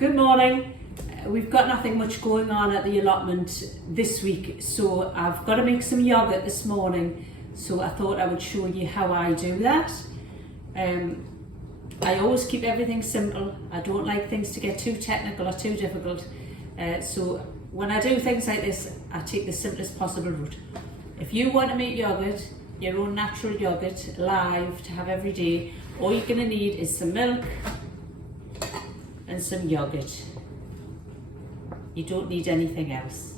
Good morning. We've got nothing much going on at the allotment this week, so I've got to make some yoghurt this morning. So I thought I would show you how I do that. I always keep everything simple. I don't like things to get too technical or too difficult. So when I do things like this, I take the simplest possible route. If you want to make yoghurt, your own natural yoghurt, live to have every day, all you're going to need is some milk and some yoghurt. You don't need anything else.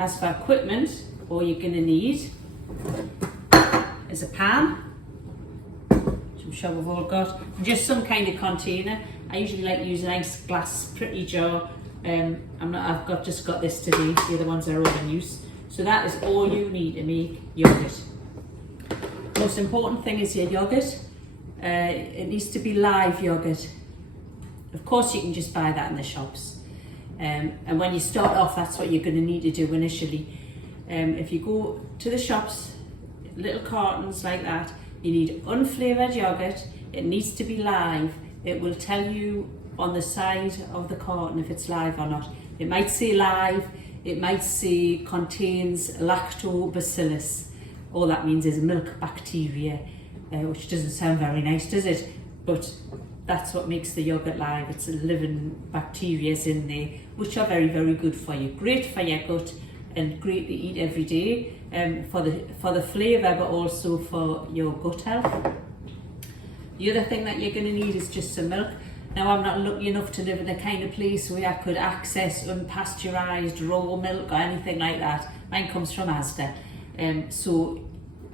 As for equipment, all you're going to need is a pan, which I'm sure we've all got, and just some kind of container. I usually like to use a nice glass pretty jar. I've just got this today, the other ones are all in use. So that is all you need to make yoghurt. Most important thing is your yoghurt. It needs to be live yoghurt. Of course you can just buy that in the shops. And when you start off, that's what you're going to need to do initially. If you go to the shops, little cartons like that, you need unflavoured yoghurt. It needs to be live. It will tell you on the side of the carton if it's live or not. It might say live, it might say contains lactobacillus. All that means is milk bacteria, which doesn't sound very nice, does it? But that's what makes the yoghurt live. It's a living bacteria in there, which are very, very good for you. Great for your gut and great to eat every day, for the flavour, but also for your gut health. The other thing that you're going to need is just some milk. Now, I'm not lucky enough to live in the kind of place where I could access unpasteurised raw milk or anything like that. Mine comes from Asda, so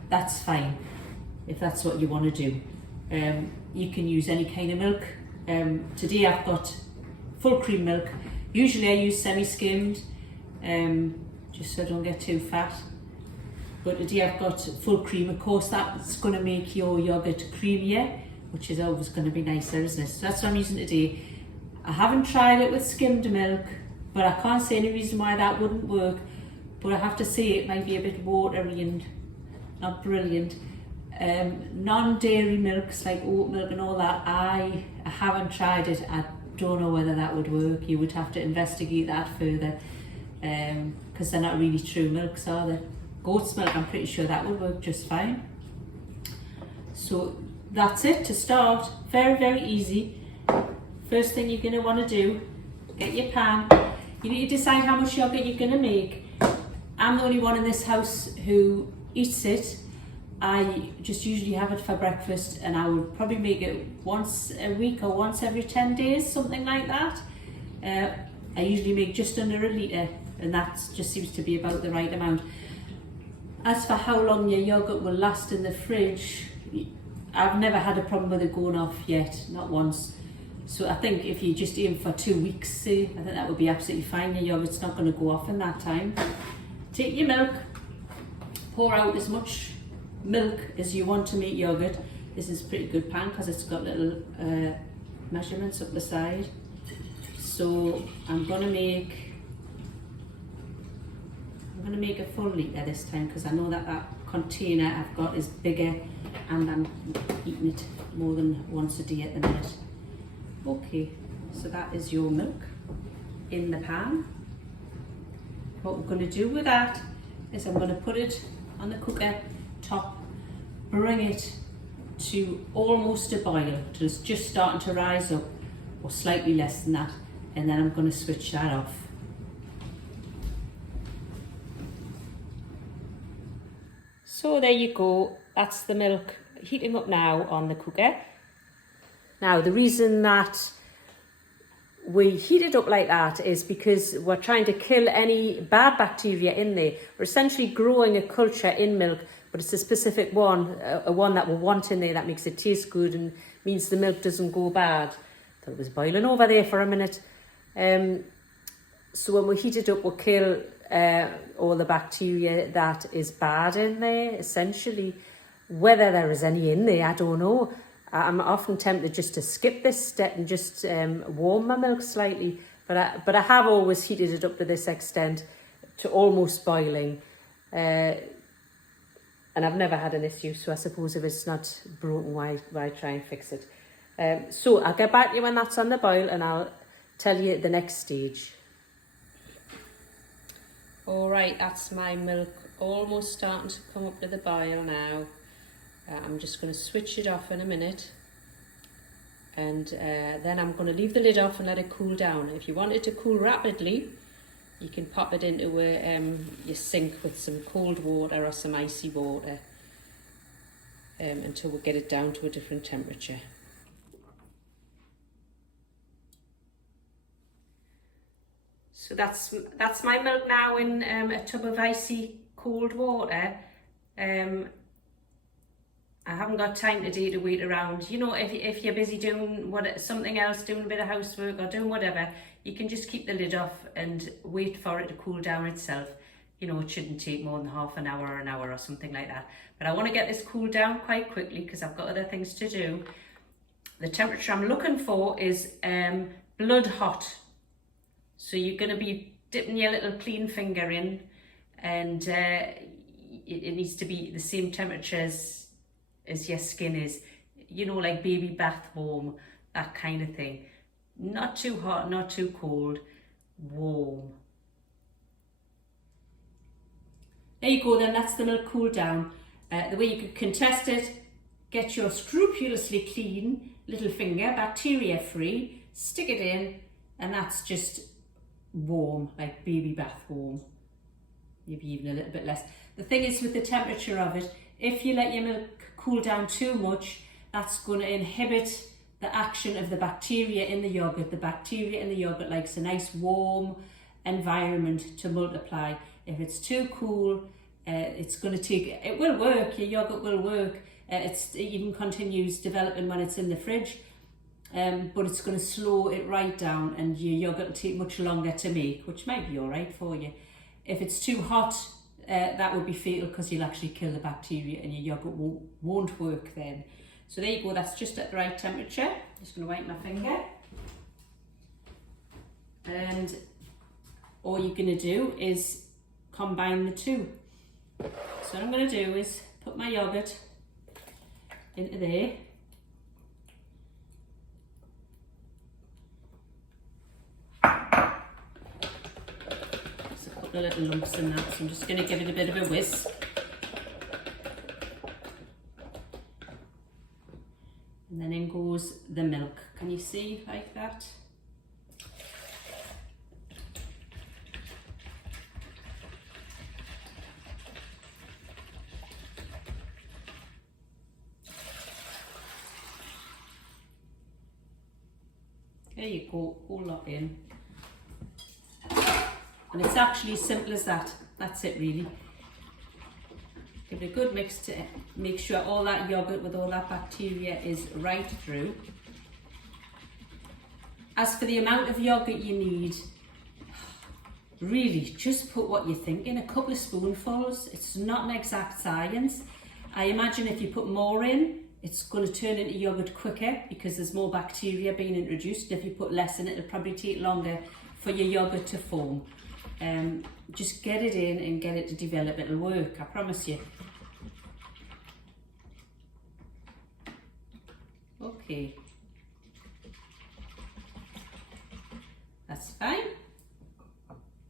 that's fine if that's what you want to do. You can use any kind of milk. Today I've got full cream milk. Usually I use semi-skimmed, just so I don't get too fat. But today I've got full cream. Of course, that's going to make your yoghurt creamier, which is always going to be nicer, isn't it? So that's what I'm using today. I haven't tried it with skimmed milk, but I can't see any reason why that wouldn't work. But I have to say it might be a bit watery and not brilliant. Non-dairy milks like oat milk and all that, I haven't tried it. I don't know whether that would work. You would have to investigate that further, because they're not really true milks, are they? Goat's milk, I'm pretty sure that would work just fine. So that's it to start. Very, very easy. First thing you're going to want to do, get your pan. You need to decide how much yogurt you're going to make. I'm the only one in this house who eats it. I just usually have it for breakfast, and I would probably make it once a week or once every 10 days, something like that. I usually make just under a litre, and that just seems to be about the right amount. As for how long your yoghurt will last in the fridge, I've never had a problem with it going off yet, not once. So I think if you just aim for 2 weeks, say, I think that would be absolutely fine. Your yoghurt's not going to go off in that time. Take your milk, pour out as much milk as you want to make yoghurt. This is a pretty good pan because it's got little measurements up the side. So I'm gonna make a full litre this time, because I know that container I've got is bigger and I'm eating it more than once a day at the minute. Okay, so that is your milk in the pan. What we're going to do with that is I'm going to put it on the cooker top, bring it to almost a boil, till it's just starting to rise up, or slightly less than that, and then I'm going to switch that off. So there you go, that's the milk heating up now on the cooker. Now the reason that we heat it up like that is because we're trying to kill any bad bacteria in there. We're essentially growing a culture in milk, but it's a specific one, a one that we want in there that makes it taste good and means the milk doesn't go bad. Thought it was boiling over there for a minute. So when we heat it up, we'll kill all the bacteria that is bad in there, essentially. Whether there is any in there, I don't know. I'm often tempted just to skip this step and just warm my milk slightly, but I have always heated it up to this extent, to almost boiling, and I've never had an issue. So I suppose if it's not broken, why try and fix it? So I'll get back to you when that's on the boil and I'll tell you the next stage. Alright, that's my milk almost starting to come up to the boil now. I'm just going to switch it off in a minute. And then I'm going to leave the lid off and let it cool down. If you want it to cool rapidly, you can pop it into your sink with some cold water or some icy water until we get it down to a different temperature. So that's my milk now in a tub of icy cold water. I haven't got time today to wait around. You know, if you're busy doing something else, doing a bit of housework or doing whatever, you can just keep the lid off and wait for it to cool down itself. You know, it shouldn't take more than half an hour or something like that. But I want to get this cooled down quite quickly because I've got other things to do. The temperature I'm looking for is blood hot. So you're going to be dipping your little clean finger in, and it needs to be the same temperature as your skin is. You know, like baby bath warm, that kind of thing. Not too hot, not too cold, warm. There you go then, that's the milk cooled down. The way you can test it, get your scrupulously clean little finger, bacteria free, stick it in, and that's just warm, like baby bath warm. Maybe even a little bit less. The thing is with the temperature of it, if you let your milk cool down too much, that's going to inhibit the action of the bacteria in the yogurt. The bacteria in the yogurt likes a nice warm environment to multiply. If it's too cool, it's going to take, it will work, your yogurt will work. It even continues developing when it's in the fridge, but it's going to slow it right down and your yogurt will take much longer to make, which might be all right for you. If it's too hot, that would be fatal because you'll actually kill the bacteria and your yogurt won't work then. So there you go, that's just at the right temperature. Just going to wipe my finger. And all you're going to do is combine the two. So what I'm going to do is put my yogurt into there. There's a couple of little lumps in that, so I'm just going to give it a bit of a whisk. And then in goes the milk. Can you see like that? There you go, whole lot in. And it's actually as simple as that. That's it really. Give it a good mix to make sure all that yogurt with all that bacteria is right through. As for the amount of yogurt you need, really just put what you think in, a couple of spoonfuls. It's not an exact science. I imagine if you put more in, it's going to turn into yogurt quicker because there's more bacteria being introduced. If you put less in, it'll probably take longer for your yogurt to form. Just get it in and get it to develop. It'll work, I promise you. Okay. That's fine.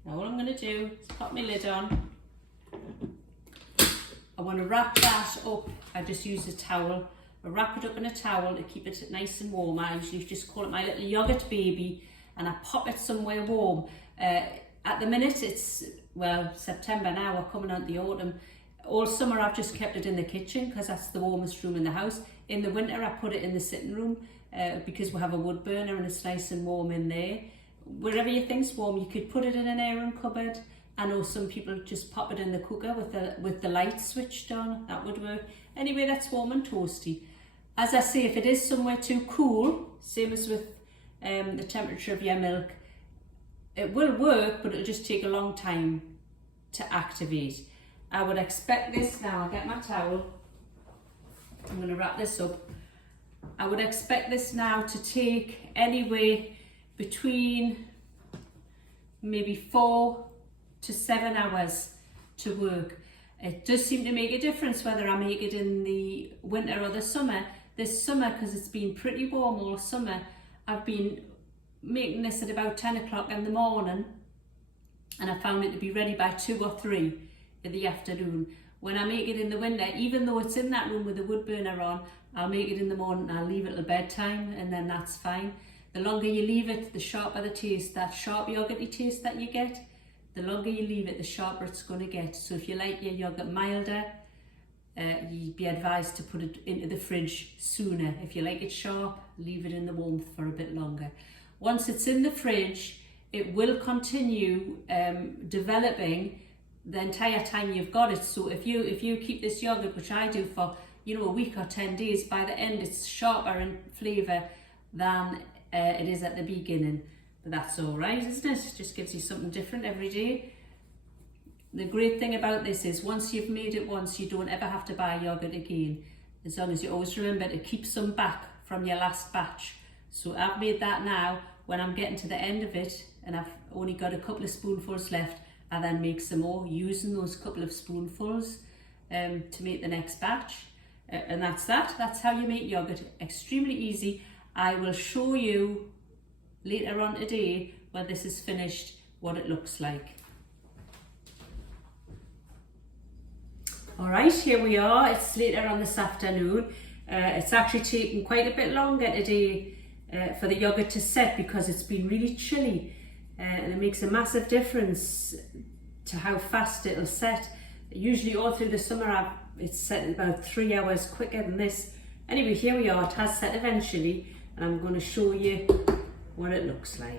Now all I'm going to do is pop my lid on. I want to wrap that up. I just use a towel. I wrap it up in a towel to keep it nice and warm. I usually just call it my little yogurt baby, and I pop it somewhere warm. At the minute it's, well, September now, we're coming on the autumn. All summer I've just kept it in the kitchen because that's the warmest room in the house. In the winter I put it in the sitting room because we have a wood burner and it's nice and warm in there. Wherever you think's warm, you could put it in an airing cupboard. I know some people just pop it in the cooker with the light switched on. That would work. Anyway, that's warm and toasty. As I say, if it is somewhere too cool, same as with the temperature of your milk, it will work, but it'll just take a long time to activate. I would expect this now. I'll get my towel. I'm going to wrap this up. I would expect this now to take anywhere between maybe 4 to 7 hours to work. It does seem to make a difference whether I make it in the winter or the summer. this summer, because it's been pretty warm all summer, I've been making this at about 10 o'clock in the morning, and I found it to be ready by 2 or 3 in the afternoon. When I make it in the winter, even though it's in that room with the wood burner on, I'll make it in the morning, I'll leave it till bedtime, and then that's fine. The longer you leave it, the sharper the taste, that sharp yoghurty taste that you get, the longer you leave it, the sharper it's going to get. So if you like your yoghurt milder, you'd be advised to put it into the fridge sooner. If you like it sharp, leave it in the warmth for a bit longer. Once it's in the fridge, it will continue developing the entire time you've got it. So if you keep this yoghurt, which I do for a week or 10 days, by the end it's sharper in flavour than it is at the beginning. But that's all right, isn't it? It just gives you something different every day. The great thing about this is once you've made it once, you don't ever have to buy yogurt again, as long as you always remember to keep some back from your last batch. So I've made that now. When I'm getting to the end of it and I've only got a couple of spoonfuls left, I then make some more using those couple of spoonfuls to make the next batch. And that's that. That's how you make yogurt. Extremely easy. I will show you later on today, when this is finished, what it looks like. All right, here we are. It's later on this afternoon. It's actually taken quite a bit longer today for the yoghurt to set because it's been really chilly, and it makes a massive difference to how fast it'll set. Usually all through the summer it's set about 3 hours quicker than this. Anyway, here we are. It has set eventually, and I'm going to show you what it looks like.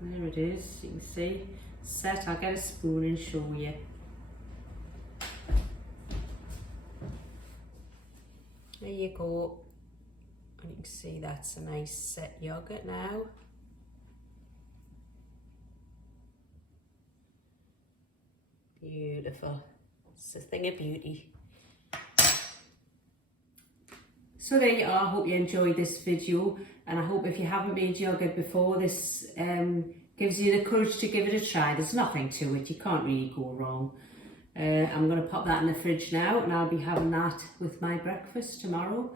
There it is, you can see. Set. I'll get a spoon and show you. There you go. And you can see that's a nice set yoghurt now. Beautiful. It's a thing of beauty. So there you are. I hope you enjoyed this video, and I hope if you haven't made yogurt before, this gives you the courage to give it a try. There's nothing to it. You can't really go wrong. I'm going to pop that in the fridge now, and I'll be having that with my breakfast tomorrow.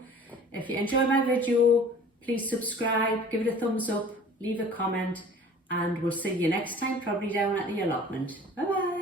If you enjoyed my video, please subscribe, give it a thumbs up, leave a comment, and we'll see you next time, probably down at the allotment. Bye bye.